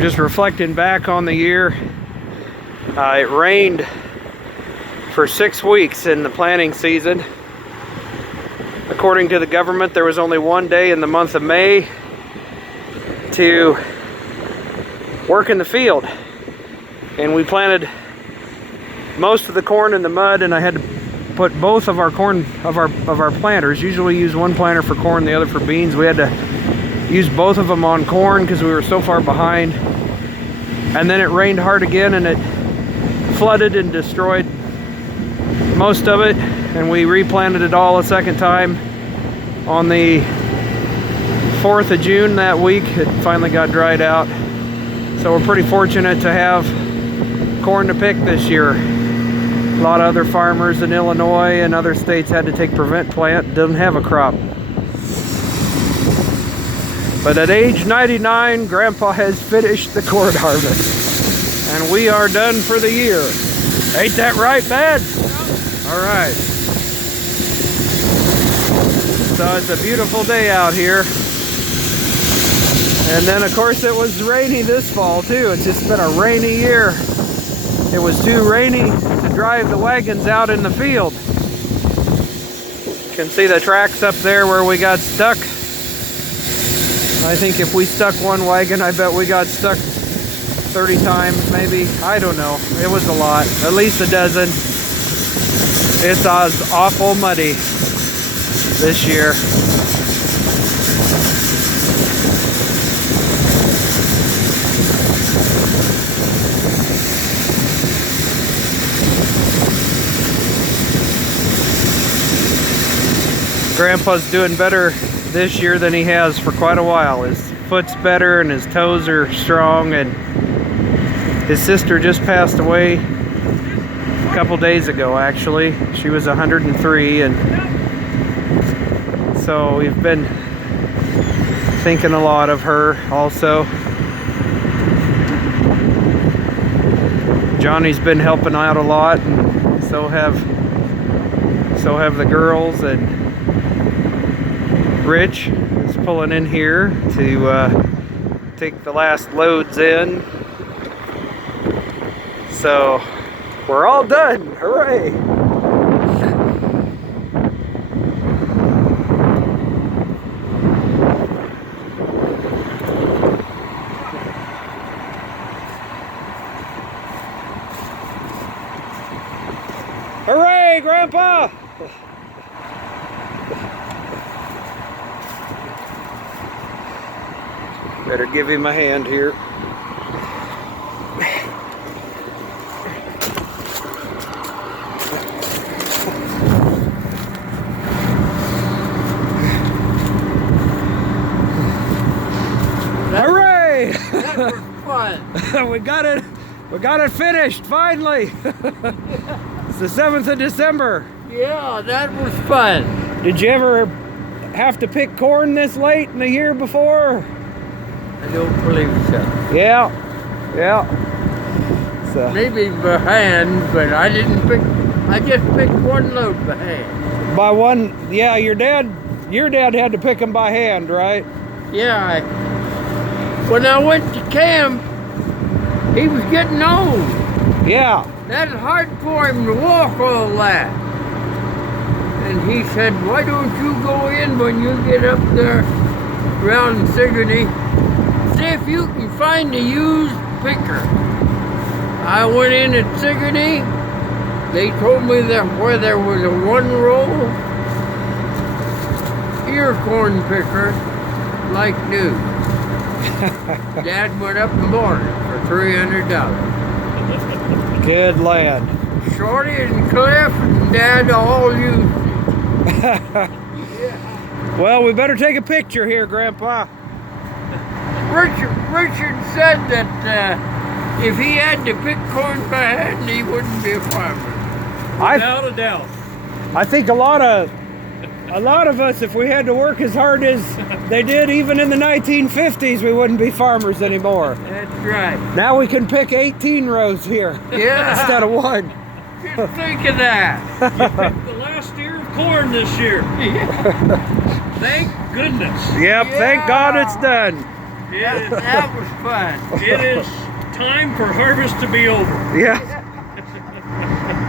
Just reflecting back on the year, it rained for 6 weeks in the planting season. According to the government, there was only one day in the month of May to work in the field, and we planted most of the corn in the mud, and I had to put both of our corn of our planters. Usually we use one planter for corn, the other for beans. We had to use both of them on corn because we were so far behind. And then it rained hard again, and it flooded and destroyed most of it, and we replanted it all a second time on the 4th of June that week. It finally got dried out, so we're pretty fortunate to have corn to pick this year. A lot of other farmers in Illinois and other states had to take prevent plant, didn't have a crop. But at age 99, Grandpa has finished the corn harvest, and we are done for the year. Ain't that right, Dad? All right. So it's a beautiful day out here. And then of course it was rainy this fall too. It's just been a rainy year. It was too rainy to drive the wagons out in the field. You can see the tracks up there where we got stuck. I think if we stuck one wagon, I bet we got stuck 30 times maybe. I don't know. It was a lot. At least a dozen. It's awful muddy this year. Grandpa's doing better this year than he has for quite a while. His foot's better and his toes are strong, and his sister just passed away a couple days ago actually. She was 103, and so we've been thinking a lot of her also. Johnny's been helping out a lot, and so have the girls, and Rich is pulling in here to take the last loads in. So we're all done. Hooray! Hooray, Grandpa! Better give him a hand here. Hooray! That was fun. We got it finished finally. It's the 7th of December. Yeah, that was fun. Did you ever have to pick corn this late in the year before? I don't believe so. Yeah. So Maybe by hand, but I didn't pick. I just picked one load by hand. by one, yeah, your dad had to pick them by hand, right? Yeah. When I went to camp, he was getting old. Yeah. That's hard for him to walk all that. And he said, why don't you go in when you get up there around Sigourney? See if you can find a used picker. I went in at Sigourney. They told me that where there was a 1-row ear corn picker like new. Dad went up and bought it for $300. Good lad. Shorty and Cliff and Dad all used it. Yeah. Well, we better take a picture here, Grandpa. Richard said that if he had to pick corn by hand, he wouldn't be a farmer. Without a doubt. I think a lot of us, if we had to work as hard as they did even in the 1950s, we wouldn't be farmers anymore. That's right. Now we can pick 18 rows here Yeah. instead of one. Just think of that. The last ear of corn this year. Thank goodness. Yep, thank God it's done. It is, That was fun. it is time for harvest to be over. Yeah.